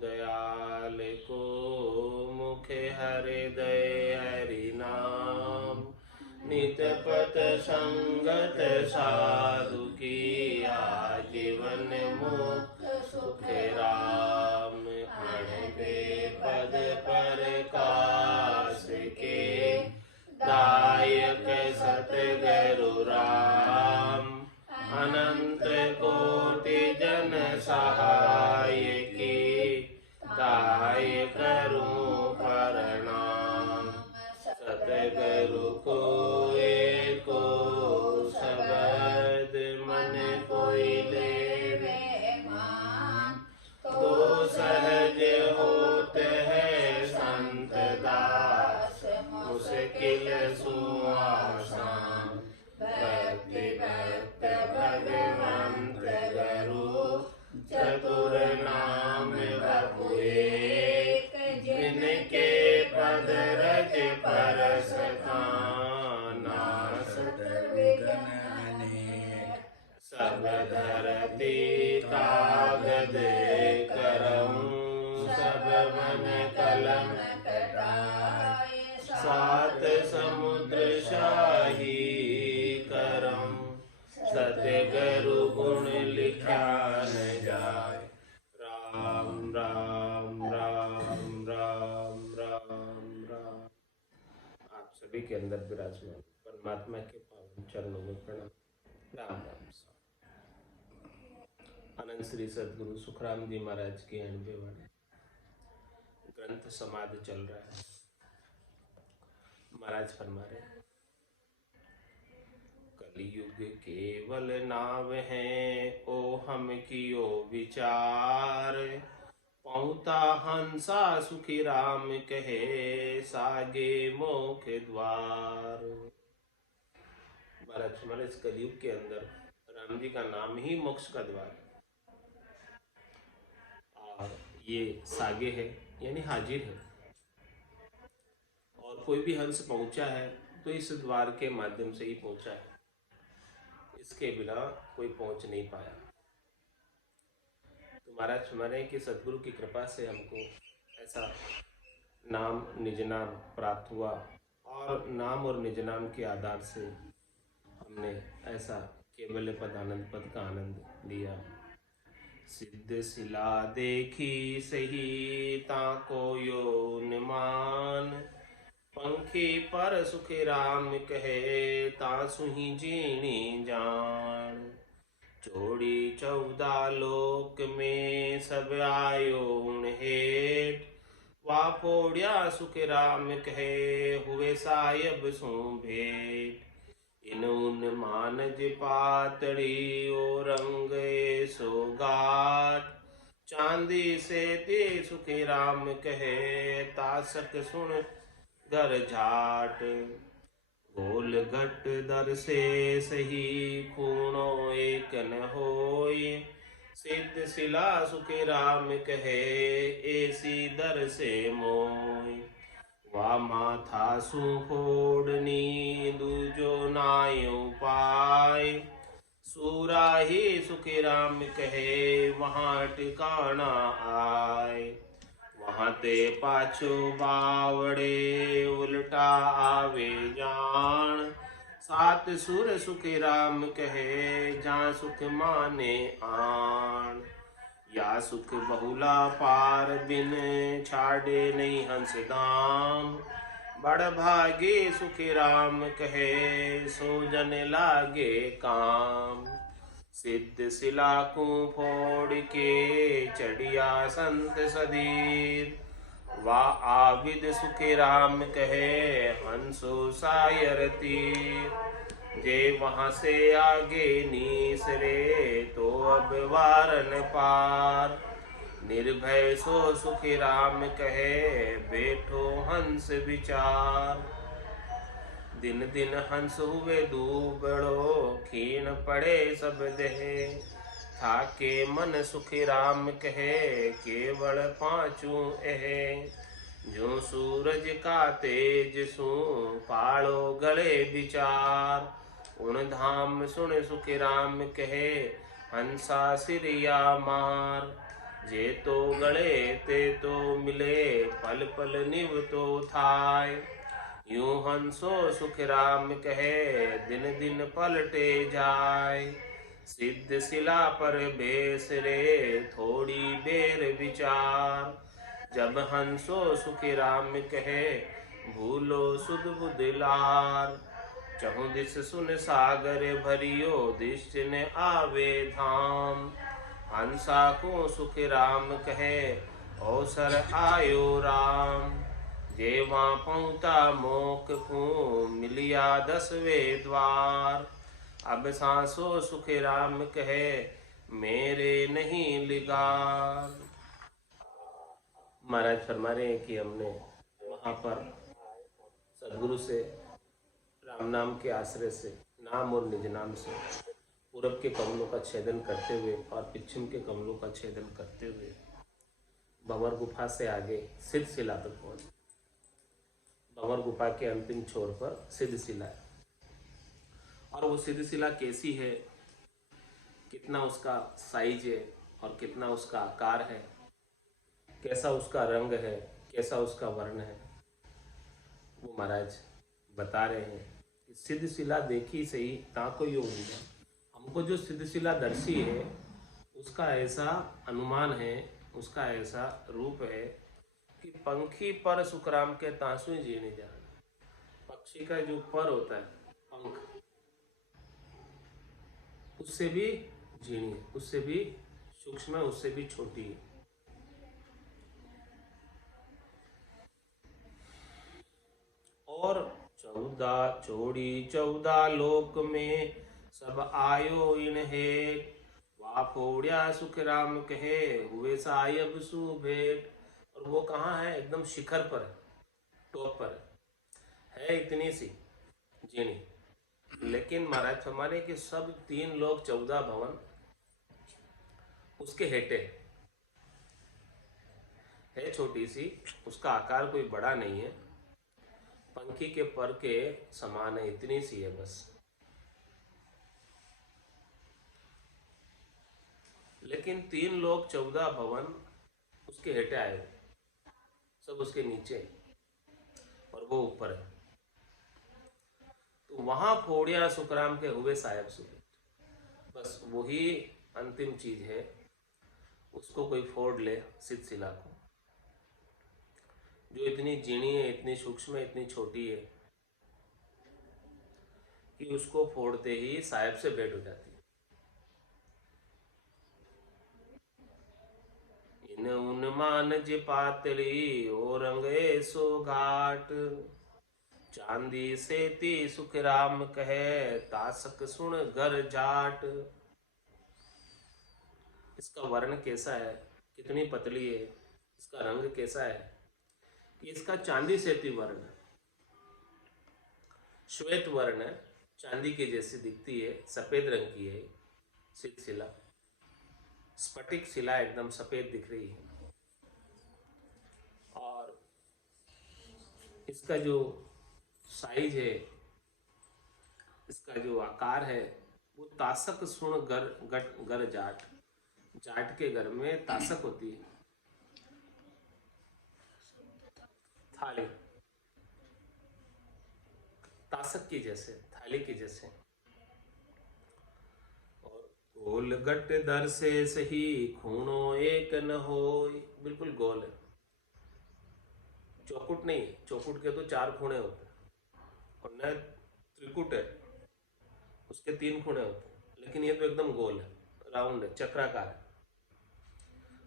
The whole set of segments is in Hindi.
दयाल को मुखे हृदय हरि नाम। नित पथ संगत साधु की आजीवन मुक्त सुख राम। अणबे पद पर कास के दायक सतगुरु राम। अनंत कोटि जन सहाय की दाय करूं प्रणाम। सतगुरु को एको शब्द मन कोई लेवे मान। तो सहज होत है संत दास मुश्किल सुआसान। भक्ति भक्त भगवंत गुरु चतुर नाम बहु एक। जिनके पद रज परस नासत विघ्न अनेक। सब धरती कागज करऊं सब मन कलम कटाए। सात समुद्र शाही करम सतगुरु गुण लिखा न जाए। राम राम राम राम राम राम। आप सभी के अंदर विराजमान परमात्मा के पावन चरणों में प्रणाम। राम राम। आनंद श्री सदगुरु सुखराम जी महाराज की अनुभव वाणी ग्रंथ समाधि चल रहा है। महाराज फरमा रहे कलियुग केवल नाव है ओ हम कियो विचार। पहुँता हंसा सुखी राम कहे सागे मोख द्वार। महाराज हमारे इस कलियुग के अंदर राम जी का नाम ही मोक्ष का द्वार है। और ये सागे है यानी हाजिर है। और कोई भी हंस पहुंचा है तो इस द्वार के माध्यम से ही पहुंचा है। इसके बिना कोई पहुंच नहीं पाया। तो महाराज हमारे कि सदगुरु की कृपा से हमको ऐसा नाम निज नाम प्राप्त हुआ। और नाम और निज नाम के आधार से हमने ऐसा केवल पद आनंद पद का आनंद लिया। सिद्ध शिला देखी सही ताको यो निमान। पंखी पर सुख राम कहे तासु ही जीणी जान। चौड़ी 14 लोक में सब आयो हेठ। वापोड़िया सुख राम कहे हुए सायब सो भेंट। इनुन मानज पातड़ी और रंग सोगाट। चांदी से ते सुख राम कहे तासक सुन घर झाट। गोल घट दर से सही खूणो एक न होय। सिद्ध शिला सुख राम कहे ऐसी दर से मोय। वा माथा सु फोड़नी दूजो नायो पाय। सूरा ही सुख राम कहे वहाँ टिकाना आय। वहाँ ते पाछो बावड़े उल्टा आवे जान। 7 सुर सुख राम कहे जहाँ सुख माने आन। या सुख बहुला पार बिन छाड़े नहीं हंस दाम। बड़ भागे सुख राम कहे सो जन लागे काम। सिद्ध शिला को फोड़ के चढ़िया संत सदीर। वा आविद सुख राम कहे हंसो सायर तीर। जे वहाँ से आगे नीसरे तो अब वारन पार। निर्भय सो सुख राम कहे बैठो हंस विचार। दिन दिन हंस हुए दूबड़ो खीण पड़े सब देहे। थाके मन सुख राम कहे केवल 5 एहे। जो सूरज का तेज सु पालो गले विचार। उन धाम सुन सुख राम कहे हंसा सिरिया मार। जे तो गड़े ते तो मिले, पल पल निव तो थाय। यूं हंसो सुख राम कहे, दिन दिन पलटे जाय। सिद्ध शिला पर बेस रे, थोड़ी बेर विचार। जब हंसो सुख राम कहे, भूलो सुध बुध लार। चहु दिस सुन सागर भरियो, दृष्टि न आवे धाम। हंसा को सुख राम कहे, अवसर आयो राम। जेवा पहुँचा मोक को, मिलिया 10वें द्वार। अब सांसो सुख राम कहे, मेरे नहीं लिगार। महाराज फरमा रहे हैं कि हमने वहाँ पर सदगुरु से, राम नाम के आश्रय से, नाम और निज नाम से पूरब के कमलों का छेदन करते हुए और पश्चिम के कमलों का छेदन करते हुए भंवर गुफा से आगे सिद्ध शिला तक पहुंचे। भंवर गुफा के अंतिम छोर पर सिद्ध शिला है। और वो सिद्ध शिला कैसी है, कितना उसका साइज है और कितना उसका आकार है, कैसा उसका रंग है, कैसा उसका वर्ण है, वो महाराज बता रहे हैं कि सिद्ध शिला देखी सही ताको योग हुआ। हमको जो सिद्ध शिला दर्शी है उसका ऐसा अनुमान है, उसका ऐसा रूप है कि पंखी पर सुखराम के तांसु ही जीने जा रहा। पक्षी का जो पर होता है, पंख, उससे भी झीणी है, उससे भी सूक्ष्म है, उससे भी छोटी है। और 14 लोक में सब आयो इन्हें। वा फोड़िया सुख राम कहे, हुए सायब सुभेट। और वो कहाँ है, एकदम शिखर पर है, टॉप पर है इतनी सी जीनी। लेकिन महाराज फरमाने कि सब 3 लोक 14 भवन उसके हेटे है, छोटी सी, उसका आकार कोई बड़ा नहीं है, पंखी के पर के समान है, इतनी सी है बस। लेकिन 3 लोक 14 भवन उसके हेटे आए, सब उसके नीचे और वो ऊपर है। तो वहां फोड़िया सुखराम के हुए साहेब सुबह, बस वही अंतिम चीज है। उसको कोई फोड़ ले सिद्ध शिला को, जो इतनी जीणी है, इतनी सूक्ष्म है, इतनी छोटी है कि उसको फोड़ते ही साहेब से भेंट हो जाती है। इन उन्मान जे पातली औरंगे सो घाट। चांदी से ती सुख राम कहे, तासक सुन घर जाट। इसका वर्ण कैसा है, कितनी पतली है, इसका रंग कैसा है कि इसका चांदी सेती वर्ण है, श्वेत वर्ण है, चांदी के जैसी दिखती है, सफेद रंग की है सिद्ध शिला। स्फटिक शिला एकदम सफेद दिख रही है। और इसका जो साइज है, इसका जो आकार है, वो तासक सुन गर जाट। जाट के घर में तासक होती है, थाली, तासक की जैसे, थाली की जैसे। और गोल गट दर से सही, खूणो एक न हो। बिल्कुल गोल है, चौकुट नहीं है। चौकुट के तो 4 खूणे होते हैं और न त्रिकुट है, उसके 3 खूणे होते हैं, लेकिन ये तो एकदम गोल है, राउंड है, चक्राकार है।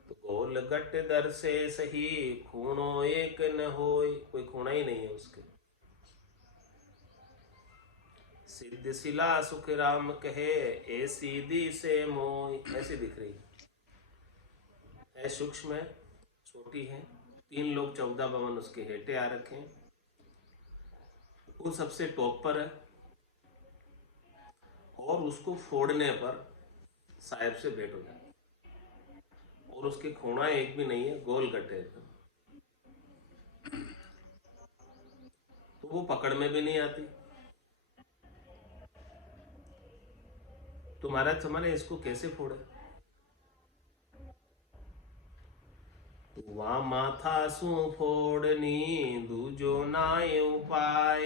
तो गोल गट दर से सही, खूणो एक न होय। कोई खूणा ही नहीं है उसके। सिद्ध शिला सुख राम कहे, ऐसी दी से मोय। ऐसी दिख रही है, सूक्ष्म है, छोटी है। 3 लोग 14 भवन उसके हेटे आ रखे हैं। वो सबसे टॉप पर है और उसको फोड़ने पर साहेब से भेंट हो जाती है। और उसके खूणा एक भी नहीं है, गोल गट है एकदम। तो वो पकड़ में भी नहीं आती। तो महाराज हमारे इसको कैसे फोड़े, वा माथा सु फोड़नी दूजो नाय उपाय।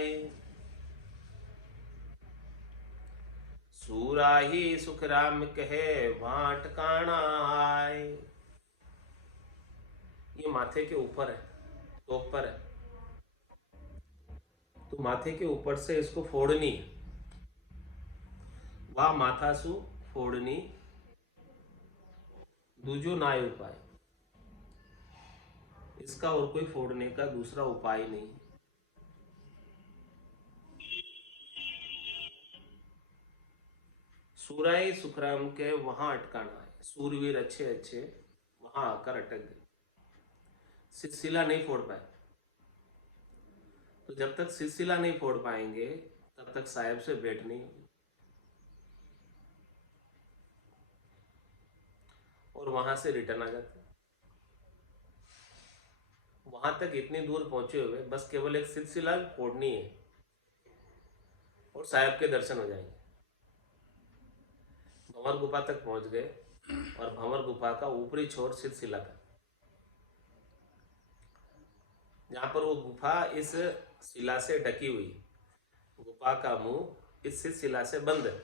सूरा ही सुख राम कहे वहां ठिकाना आए। ये माथे के ऊपर है, टोप पर है, तो माथे के ऊपर से इसको फोड़नी है। वह माथा सु फोड़नी दूजो नाय उपाय। इसका और कोई फोड़ने का दूसरा उपाय नहीं। सूराई सुखराम के वहां अटकाना है। सूरवीर अच्छे अच्छे वहां आकर अटक गए, सिलसिला नहीं फोड़ पाए। तो जब तक सिलसिला नहीं फोड़ पाएंगे तब तक साहेब से भेंट नहीं होगी। और वहां से रिटर्न आ जाते। वहां तक इतनी दूर पहुंचे हुए बस केवल एक सिलसिला फोड़नी है और साहेब के दर्शन हो जाएंगे। भंवर गुफा तक पहुंच गए और भंवर गुफा का ऊपरी छोर सिलसिला था, जहां पर वो गुफा इस शिला से ढकी हुई। गुफा का मुंह इस शिला से बंद है।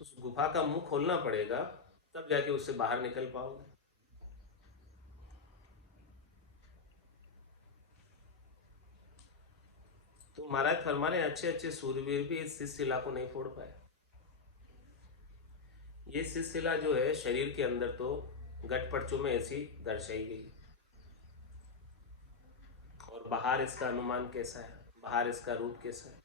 उस गुफा का मुंह खोलना पड़ेगा, तब जाके उससे बाहर निकल पाओगे। तो महाराज फरमा रहे अच्छे अच्छे सूरवीर भी इस शिला को नहीं फोड़ पाए। ये शिला जो है शरीर के अंदर तो गटपड़चों में ऐसी दर्शाई गई, और बाहर इसका अनुमान कैसा है, बाहर इसका रूप कैसा है।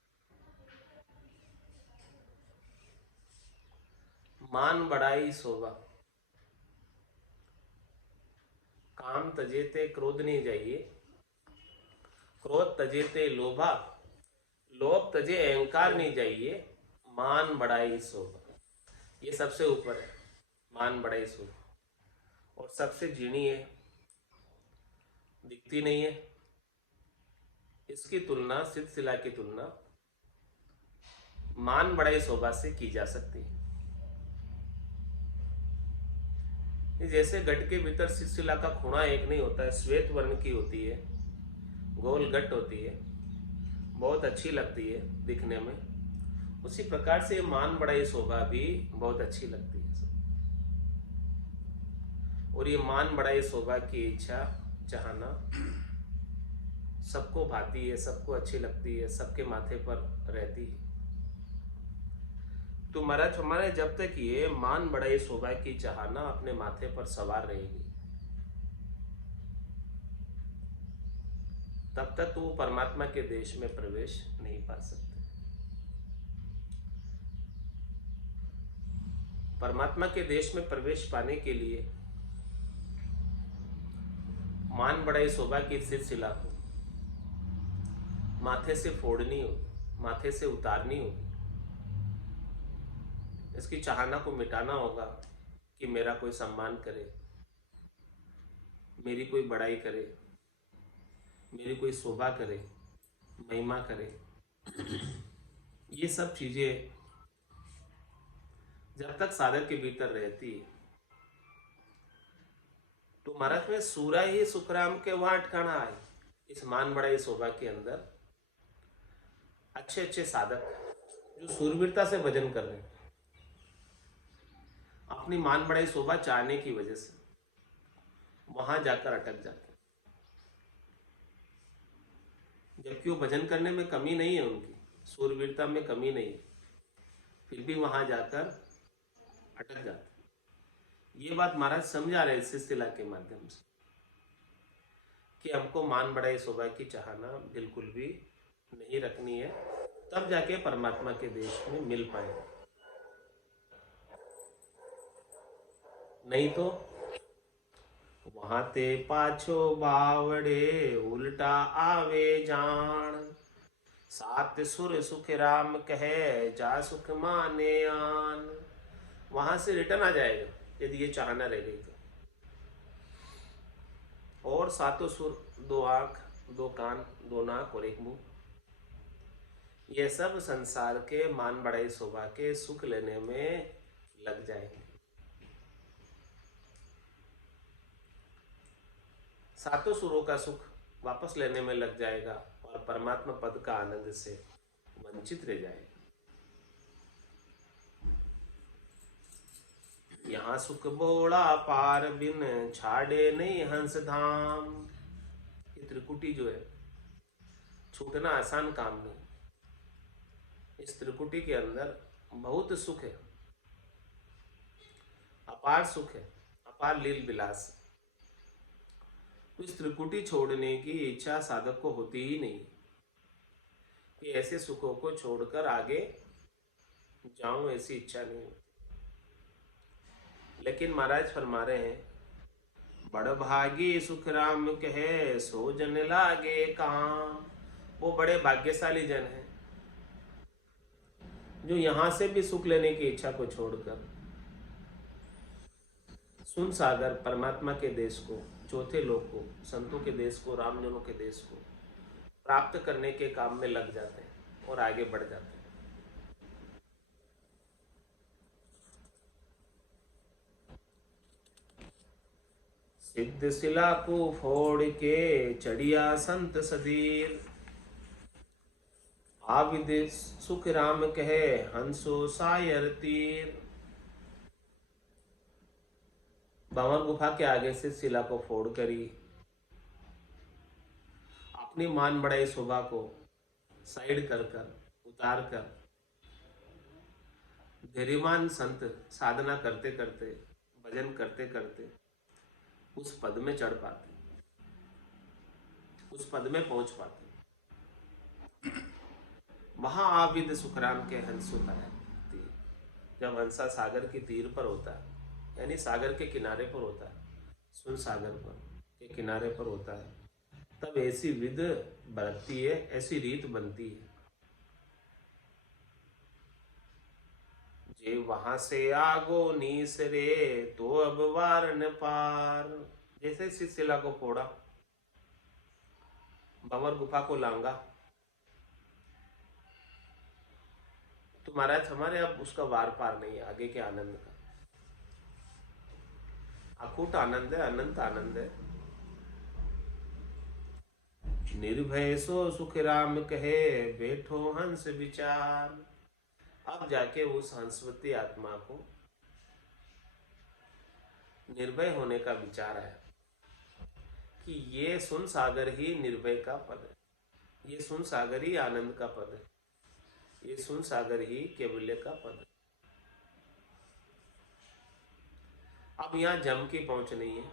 मान बढ़ाई शोभा, काम तजेते क्रोध नहीं जाइए, क्रोध तजेते लोभा, लोभ तजे अहंकार नहीं जाइए, मान बढ़ाई शोभा। ये सबसे ऊपर है, मान बढ़ाई शोभा। और सबसे झीणी है, दिखती नहीं है। इसकी तुलना सिलसिला की तुलना मान बढ़ाई शोभा से की जा सकती है। जैसे घट के भीतर सिलसिला का खुणा एक नहीं होता है, श्वेत वर्ण की होती है, गोल घट होती है, बहुत अच्छी लगती है दिखने में। उसी प्रकार से मान बढ़ाई शोभा भी बहुत अच्छी लगती है। और ये मान बढ़ाई शोभा की इच्छा चाहना सबको भाती है, सबको अच्छी लगती है, सबके माथे पर रहती है। तो महाराज हमारे जब तक ये मान बढ़ाई शोभा की चाहना अपने माथे पर सवार रहेगी, तब तक तो वो परमात्मा के देश में प्रवेश नहीं पा सकते। परमात्मा के देश में प्रवेश पाने के लिए मान बढ़ाई शोभा की सिलसिला को माथे से फोड़नी होगी, माथे से उतारनी होगी। इसकी चाहना को मिटाना होगा कि मेरा कोई सम्मान करे, मेरी कोई बड़ाई करे, मेरी कोई शोभा करे, महिमा करे। ये सब चीजें जब तक साधक के भीतर रहती है, तो महाराज में सूरा ही सुखराम के वहां ठिकाना आए। इस मान बढ़ाई शोभा के अंदर अच्छे अच्छे साधक जो सूरवीरता से भजन कर रहे हैं, अपनी मान बढ़ाई शोभा चाहने की वजह से वहां जाकर अटक जाते हैं। जबकि वो भजन करने में कमी नहीं है, उनकी सूरवीरता में कमी नहीं है, फिर भी वहां जाकर अटक जाते। ये बात महाराज समझा रहे इस सिलसिला के माध्यम से कि हमको मान बढ़ाई शोभा की चाहना बिल्कुल भी नहीं रखनी है, तब जाके परमात्मा के देश में मिल पाए। नहीं तो वहां ते पाछो बावड़े उल्टा आवे जान, सात सुर सुख राम कहे जा सुख माने आन। वहां से रिटर्न आ जाएगा यदि ये चाहना रह गई तो। और सातों सुर, दो आंख, दो कान, दो नाक और एक मुंह, ये सब संसार के मान बढ़ाई शोभा के सुख लेने में लग जाएंगे। सातों सुरों का सुख वापस लेने में लग जाएगा और परमात्मा पद का आनंद से वंचित रह जाएगा। यहाँ सुख बोला पार बिन छाड़े नहीं हंस धाम। ये त्रिकुटी जो है, छूटना आसान काम नहीं। इस त्रिकुटी के अंदर बहुत सुख है, अपार सुख है, अपार लील विलास। तो इस त्रिकुटी छोड़ने की इच्छा साधक को होती ही नहीं कि ऐसे सुखों को छोड़कर आगे जाऊं, ऐसी इच्छा नहीं होती। लेकिन महाराज फरमा रहे हैं, बड़ भागी सुख राम कहे सो जन लागे काम। वो बड़े भाग्यशाली जन है जो यहां से भी सुख लेने की इच्छा को छोड़कर सुन सागर परमात्मा के देश को, चौथे लोक को, संतों के देश को, रामजनों के देश को प्राप्त करने के काम में लग जाते हैं और आगे बढ़ जाते हैं। सिद्ध शिला को फोड़ के चढ़िया संत सदीर। आविद सुख राम कहे हंसो सायर तीर। बावन गुफा के आगे से शिला को फोड़ करी अपनी मान बढ़ाई शोभा को साइड कर कर उतार कर धैर्यवान संत साधना करते करते, भजन करते करते उस पद में चढ़ पाते, उस पद में पहुंच पाते। वहां आविद सुखराम के हंस होता है। जब हंसा सागर के तीर पर होता है, यानी सागर के किनारे पर होता है, सुन सागर पर के किनारे पर होता है, तब ऐसी विध बरतती है, ऐसी रीत बनती है। जे वहां से आगो नीस रे तो अब वार न पार। जैसे शिला को फोड़ा, भंवर गुफा को लांगा, तो महाराज हमारे अब उसका वार पार नहीं है आगे के आनंद का। अकूट आनंद है, अनंत आनंद है। निर्भय सो सुख राम कहे बैठो हंस विचार। अब जाके उस हंसवती आत्मा को निर्भय होने का विचार है कि ये सुन सागर ही निर्भय का पद है, ये सुन सागर ही आनंद का पद है, ये सुन सागर ही केवल्य का पद है। अब यहां जम की पहुंच नहीं है,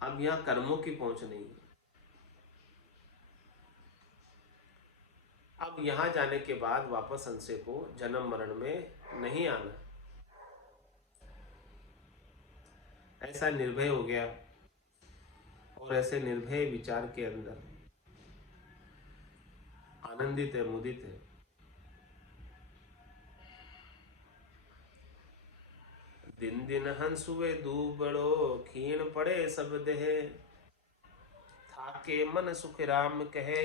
अब यहां कर्मों की पहुंच नहीं है। अब यहां जाने के बाद वापस हंसे को जन्म मरण में नहीं आना। ऐसा निर्भय हो गया और ऐसे निर्भय विचार के अंदर आनंदित है, मुदित है। दिन दिन हंसुए दूबड़ो खीण पड़े सब देह। थाके मन सुख राम कहे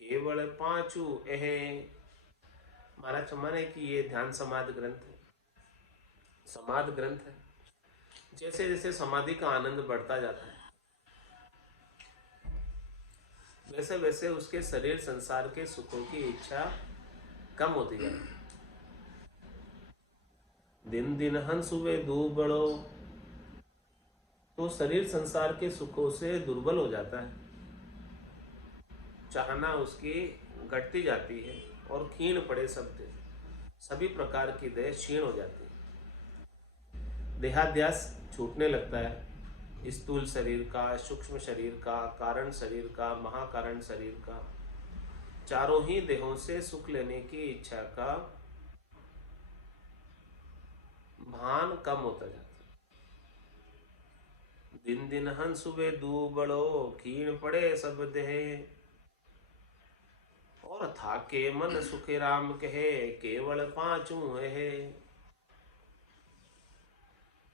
केवल पांचू एह। महाराज हमारे कि ये ध्यान समाधि ग्रंथ है, समाधि ग्रंथ है। जैसे जैसे समाधि का आनंद बढ़ता जाता है, वैसे वैसे उसके शरीर संसार के सुखों की इच्छा कम होती जाती है। दिन दिन हंसुए दूबड़ो, तो शरीर संसार के सुखों से दुर्बल हो जाता है, चाहना उसकी घटती जाती है और क्षीण पड़े सब देह, सभी प्रकार की देह क्षीण हो जाती है। देहाध्यास छूटने लगता है, स्थूल शरीर का, सूक्ष्म शरीर का, कारण शरीर का, महाकारण शरीर का, चारों ही देहों से सुख लेने की इच्छा का भान कम होता जाता है। दिन दिन हंसुए दूबड़ो क्षीण पड़े सब देह। और थाके मन सुख राम कहे केवल पांचू है।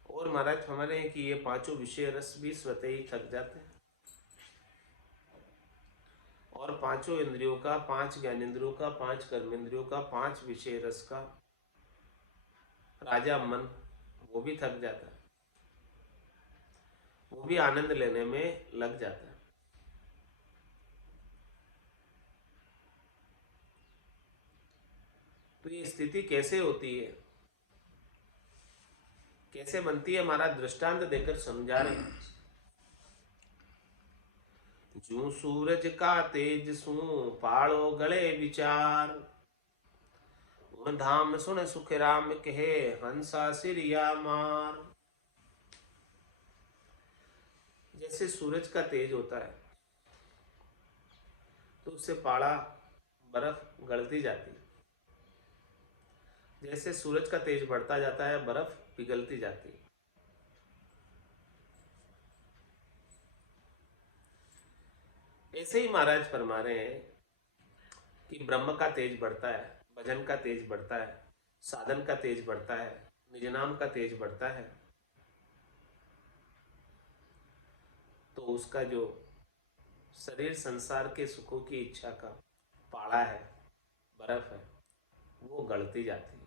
और महाराज हमारे कि ये पांचों विषय रस भी स्वतः ही थक जाते हैं, और पांचों इंद्रियों का, पांच ज्ञानेंद्रियों का, पांच कर्मेंद्रियों का, पांच विषय रस का राजा मन, वो भी थक जाता है। वो भी आनंद लेने में लग जाता है। तो ये स्थिति कैसे होती है, कैसे बनती है, हमारा दृष्टांत देकर समझा रहे हैं। जू सूरज का तेज सू पाड़ो गले विचार, उन धाम सुन सुख राम कहे हंसा सिरिया मार। जैसे सूरज का तेज होता है तो उससे पाड़ा बर्फ गलती जाती है, जैसे सूरज का तेज बढ़ता जाता है बर्फ पिघलती जाती है। ऐसे ही महाराज फरमा रहे हैं कि ब्रह्म का तेज बढ़ता है, भजन का तेज बढ़ता है, साधन का तेज बढ़ता है, निज नाम का तेज बढ़ता है, तो उसका जो शरीर संसार के सुखों की इच्छा का पाड़ा है, बर्फ है, वो गलती जाती है।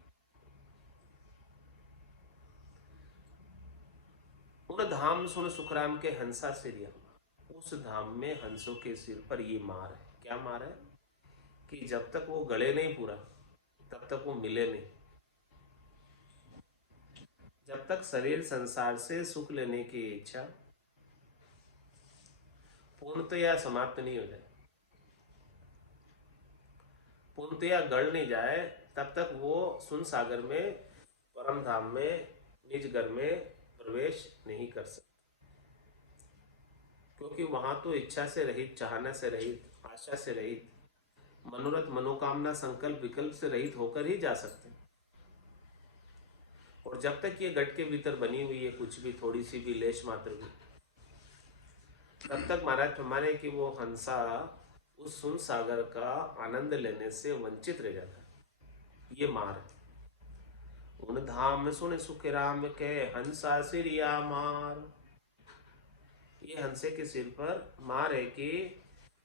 उन धाम सुन सुखराम के हंसा सिरिया, उस धाम में हंसों के सिर पर ये मार है। क्या मार है कि जब तक वो गले नहीं पूरा तब तक वो मिले नहीं। जब तक शरीर संसार से सुख लेने की इच्छा पूर्णतया समाप्त नहीं हो जाए, पूर्णतया गढ़ नहीं जाए, तब तक वो सुन सागर में, परम धाम में, निज घर में प्रवेश नहीं कर सकते। क्योंकि वहां तो इच्छा से रहित, चाहना से रहित, आशा से रहित, मनोरथ मनोकामना संकल्प विकल्प से रहित होकर ही जा सकते हैं। और जब तक ये गट के भीतर बनी हुई है कुछ भी, थोड़ी सी भी लेश मात्र भी, तब तक महाराज फरमाने कि वो हंसा उस सुन सागर का आनंद लेने से वंचित रह जाता है। ये मार है। उन धाम सुन सुख राम के हंसा सिरिया मार, ये हंसे के सिर पर मार है कि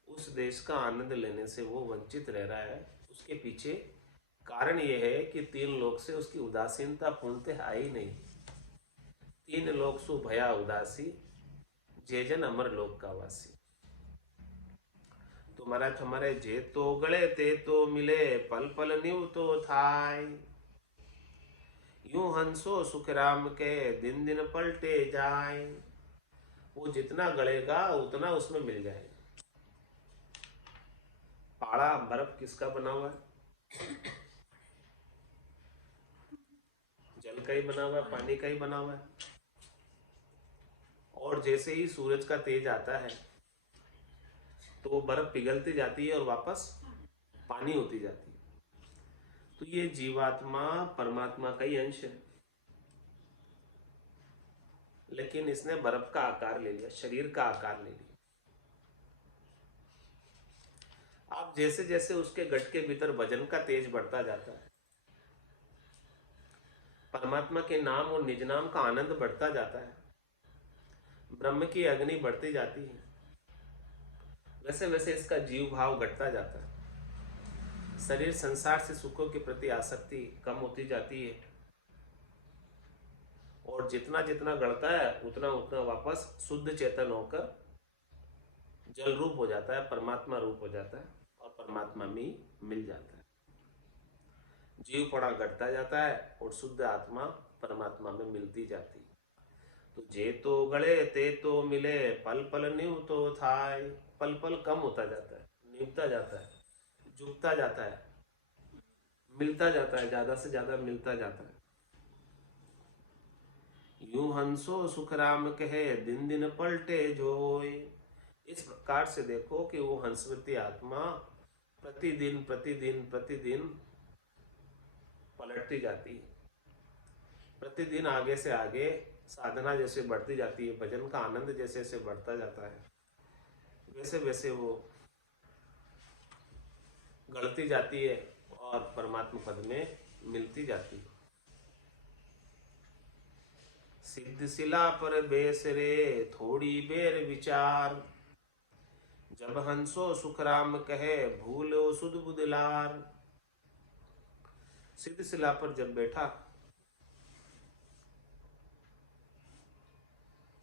उस देश का आनंद लेने से वो वंचित रह रहा है। उसके पीछे कारण ये है कि तीन लोक से उसकी उदासीनता पूर्णतः आई नहीं। तीन लोक सु भया उदासी, जे जन अमर लोक का वासी। तो महाराज हमारे जे तो गले ते तो मिले, पल पल न्यू तो थाय, यूं हंसो सुख राम के दिन दिन पलटे जाए। वो जितना गलेगा उतना उसमें मिल जाएगा। पाड़ा बर्फ किसका बना हुआ है? जल का ही बना हुआ है, पानी का ही बना हुआ है। और जैसे ही सूरज का तेज आता है तो वो बर्फ पिघलती जाती है और वापस पानी होती जाती है। तो ये जीवात्मा परमात्मा का ही अंश है, लेकिन इसने बर्फ का आकार ले लिया, शरीर का आकार ले लिया। अब जैसे जैसे उसके गट के भीतर भजन का तेज बढ़ता जाता है, परमात्मा के नाम और निज नाम का आनंद बढ़ता जाता है, ब्रह्म की अग्नि बढ़ती जाती है, वैसे वैसे इसका जीव भाव घटता जाता है। शरीर संसार से सुखों के प्रति आसक्ति कम होती जाती है, और जितना जितना गढ़ता है उतना उतना वापस शुद्ध चेतन होकर जल रूप हो जाता है, परमात्मा रूप हो जाता है और परमात्मा में मिल जाता है। जीव पड़ा घटता जाता है और शुद्ध आत्मा परमात्मा में मिलती जाती है। तो जे तो गड़े ते तो मिले, पल पल न्यू तो थाय। पल पल कम होता जाता है, निभता जाता है, झुकता जाता है, मिलता जाता है, ज्यादा से ज्यादा मिलता जाता है। यूं हंसो सुख राम कहे दिन दिन पलटे जोय। इस प्रकार से देखो कि वो हंसवती आत्मा प्रतिदिन प्रतिदिन प्रतिदिन पलटती जाती है, प्रतिदिन आगे से आगे साधना जैसे बढ़ती जाती है, भजन का आनंद जैसे जैसे बढ़ता जाता है, वैसे वैसे वो गढ़ती जाती है और परमात्मा पद में मिलती जाती है। सिद्ध शिला पर बेस रे थोड़ी बेर विचार, जब हंसो सुख राम कहे भूलो सुध बुदलार। सिद्ध शिला पर जब बैठा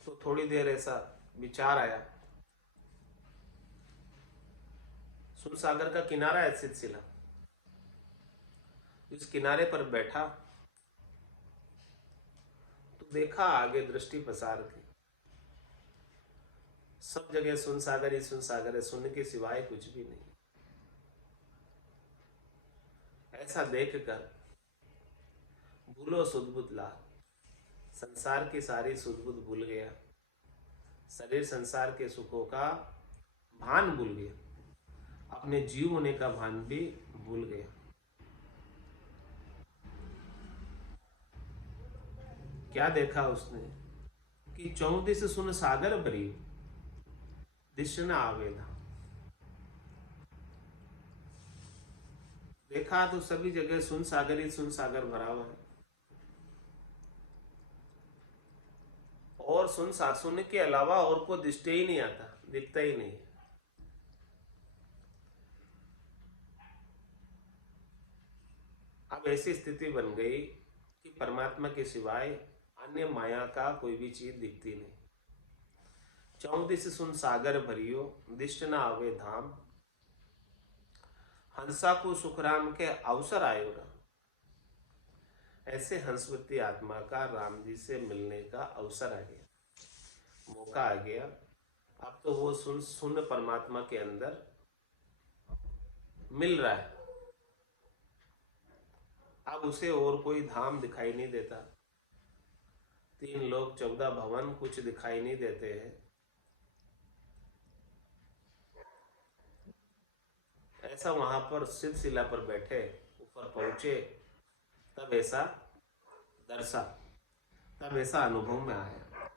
उसको थोड़ी देर ऐसा विचार आया, सुन सागर का किनारा है सिलसिला, इस किनारे पर बैठा तो देखा आगे दृष्टि पसार के सब जगह सुन सागर ही सुन सागर है, सुनने के सिवाय कुछ भी नहीं। ऐसा देखकर भूलो सुध ला, संसार की सारी सुध भूल गया, शरीर संसार के सुखों का भान भूल गया, अपने जीव होने का भान भी भूल गया। क्या देखा उसने कि 34 सुन सागर भरी दिश न आवेदा। देखा तो सभी जगह सुन सागर ही सुन सागर भरा हुआ है, और सुनने के अलावा और को दिखते ही नहीं आता, दिखता ही नहीं। अब ऐसी स्थिति बन गई कि परमात्मा के सिवाय अन्य माया का कोई भी चीज दिखती नहीं। 34 सुन सागर भरियो दिष्ट न आवे धाम, हंसा को सुखराम के अवसर आयो राम। ऐसे हंसवती आत्मा का राम जी से मिलने का अवसर आ गया, मौका आ गया। अब तो वो सुन परमात्मा के अंदर मिल रहा है, अब उसे और कोई धाम दिखाई नहीं देता, 3 लोक 14 भवन कुछ दिखाई नहीं देते हैं। ऐसा वहां पर सिलसिला पर बैठे ऊपर पहुंचे, तब ऐसा दर्शा, तब ऐसा अनुभव में आया।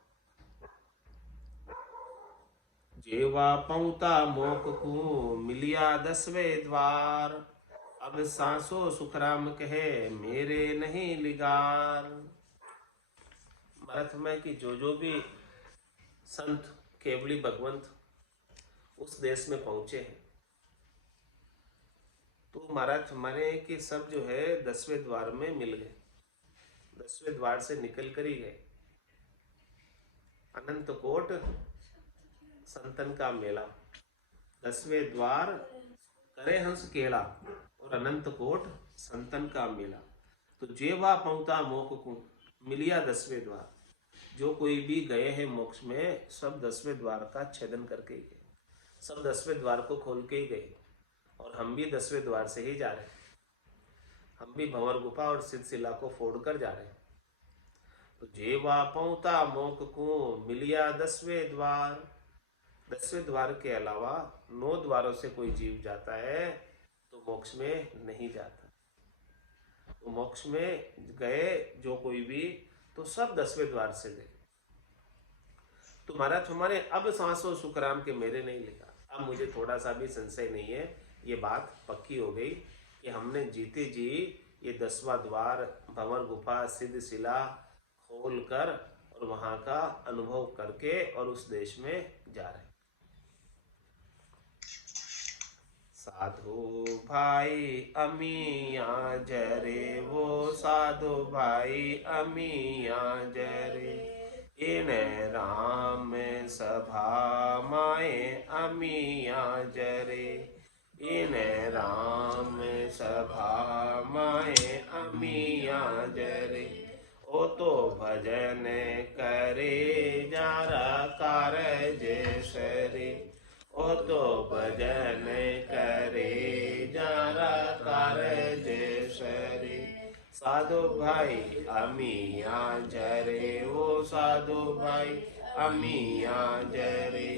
जेवा पौता मोक को मिलिया 10वें द्वार, अब सांसो सुखराम कहे मेरे नहीं लिगार। मरथ में कि जो भी संत केवली भगवंत उस देश में पहुंचे हैं, तो महाराज माने कि सब जो है 10वें द्वार में मिल गए, 10वें द्वार से निकल कर ही गए। अनंत कोट संतन का मेला, 10वें द्वार करे हंस केला, और अनंत कोट संतन का मेला। तो जेवा पहुंता मोक को मिलिया 10वें द्वार, जो कोई भी गए हैं मोक्ष में सब 10वें द्वार का छेदन करके ही गए, सब 10वें द्वार को खोल के ही गए। और हम भी 10वें द्वार से ही जा रहे हैं, हम भी भंवर गुफा और सिलसिला को फोड़ कर जा रहे हैं। तो जेवा पहुंता मोक को मिलिया 10वें द्वार, 10वें द्वार के अलावा 9 द्वारों से कोई जीव जाता है तो मोक्ष में नहीं जाता। तो मोक्ष में गए जो कोई भी, तो सब 10वें द्वार से गए। तो महाराज हमारे अब सांसों सुखराम के मेरे नहीं लिखा। अब मुझे थोड़ा सा भी संशय नहीं है, ये बात पक्की हो गई कि हमने जीते जी ये 10वां द्वार भंवर गुफा सिद्ध शिला खोल कर और वहां का अनुभव करके और उस देश में जा रहे। साधु भाई अमिया जरे, वो साधु भाई अमिया जरे, इन राम सभा माए अमिया जरे, इन राम सभा माए अमिया जरे। ओ तो भजन करे जारा कारज सरे, ओ तो भजन करे जारा कारज सरे। साधु भाई अमिया जरे, वो साधु भाई अमिया जरे,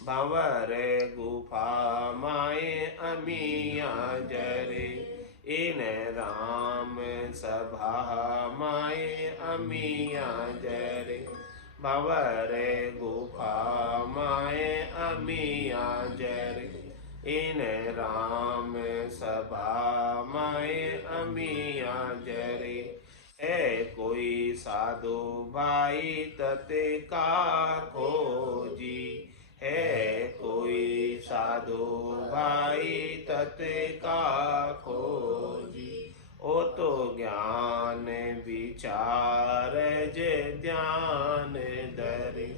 भंवर गुफा माए अमिया जरे, इन राम सभा माए अमिया जरे, भंवर गुफा माए अमिया जरे, इन राम सभा माए अमिया जरे। है कोई साधु भाई तते का खोजी, है कोई साधु भाई तते का खोजी, ओ तो ज्ञान विचार जे ध्यान धरे,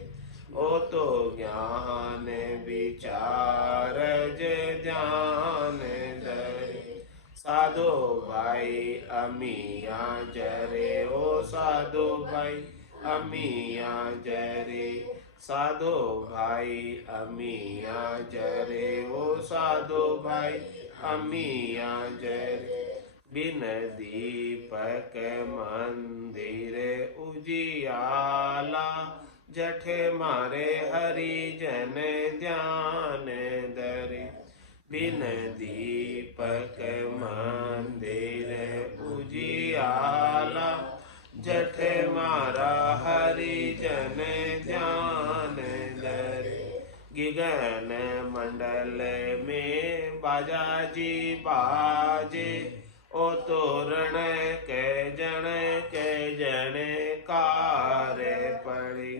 अमिया जय रे ओ साधु भाई अमिया जय रे साधु भाई अमिया जय रे ओ साधु भाई अमिया जय रे बिन दीपक मंदिर उजियाला जठे मारे हरिजन ध्यान धरे बिन दीपक मंदिर उजियाला जठे मारा हरिजन ध्यान धरे गिगन मंडल में बाजा जी बाजे ओ तोरण के जन कार पड़े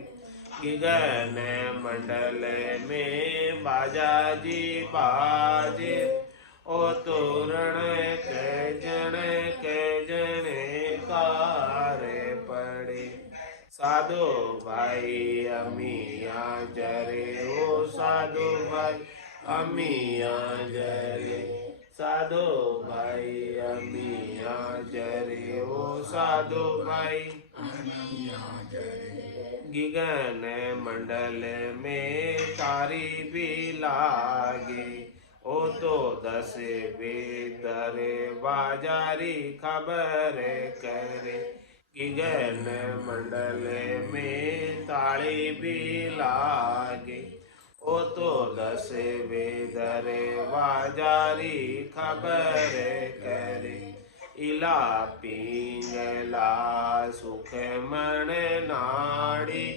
गिगन मंडल में बाजा जी बाजे ओ तोरण के जन कार पड़े साधु भाई अमिया जय रे ओ साधु भाई अमिया जय रे साधु भाई अमिया जय रे ओ साधु भाई गिगन मंडल में तारी भी लागे ओ तो 10 वेदर बाजारी खबर करे गिगन मंडल में ताड़ी भी लागे ओ तो 10 वेदर बाजारी खबर करे इला पिंगला सुख मन नाड़ी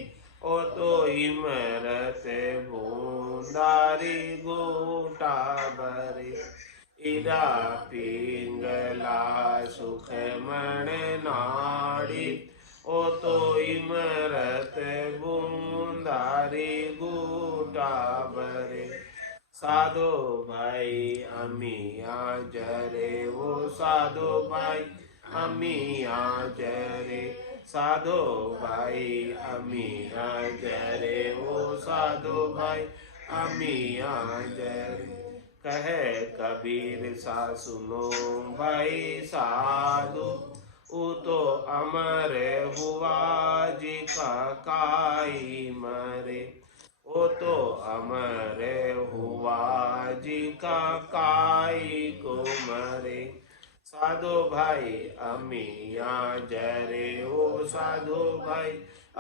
ओ तो इमरत बूंदारी गोटा बरे इला पिंगला सुख मन नाड़ी ओ तो इमरत बूंदारी गोटा बरे साधु भाई अमिया जय रे ओ साधु भाई अमिया जय रे साधु भाई अमिया जय रे ओ साधु भाई अमिया जय रे कहे कबीर सा सुनो भाई साधु ऊ तो अमर हुआ जी का काई मरे ओ तो अमर हुआ जी का काई को मरे साधु भाई अमिया जय रे ओ साधु भाई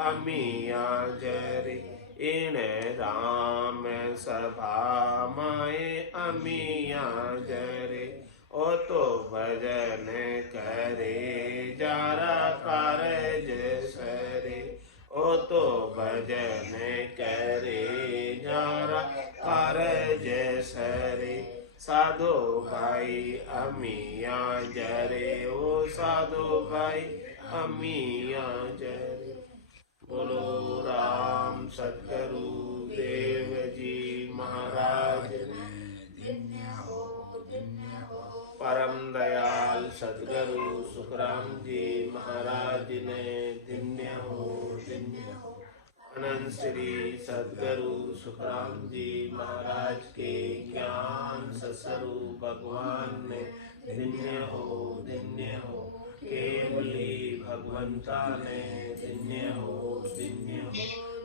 अमिया जय रे इन राम सभा माए अमिया जय रे ओ तो भजन करे जारा कारज सरे ओ तो भजन करे जारा कारज सरे साधु भाई अमिया जय रे ओ साधु भाई अमिया जय रे बोलो राम सतगुरु देव जी महाराज परम दयाल सतगुरु सुखराम जी महाराज ने धन्य हो अनंत श्री सतगुरु सुखराम जी महाराज के ज्ञान सत्स्वरूप भगवान ने धन्य हो केवली भगवंता ने धन्य हो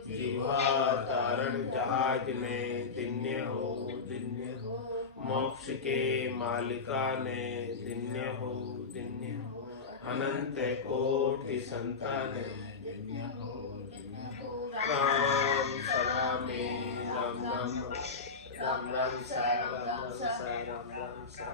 जीवा तारण जहाज ने धन्य हो मोक्ष के मालिका ने धन्य हो अनंत कोटि संतान धन्य हो राम सदा में राम राम राम राम सा राम सा राम राम सा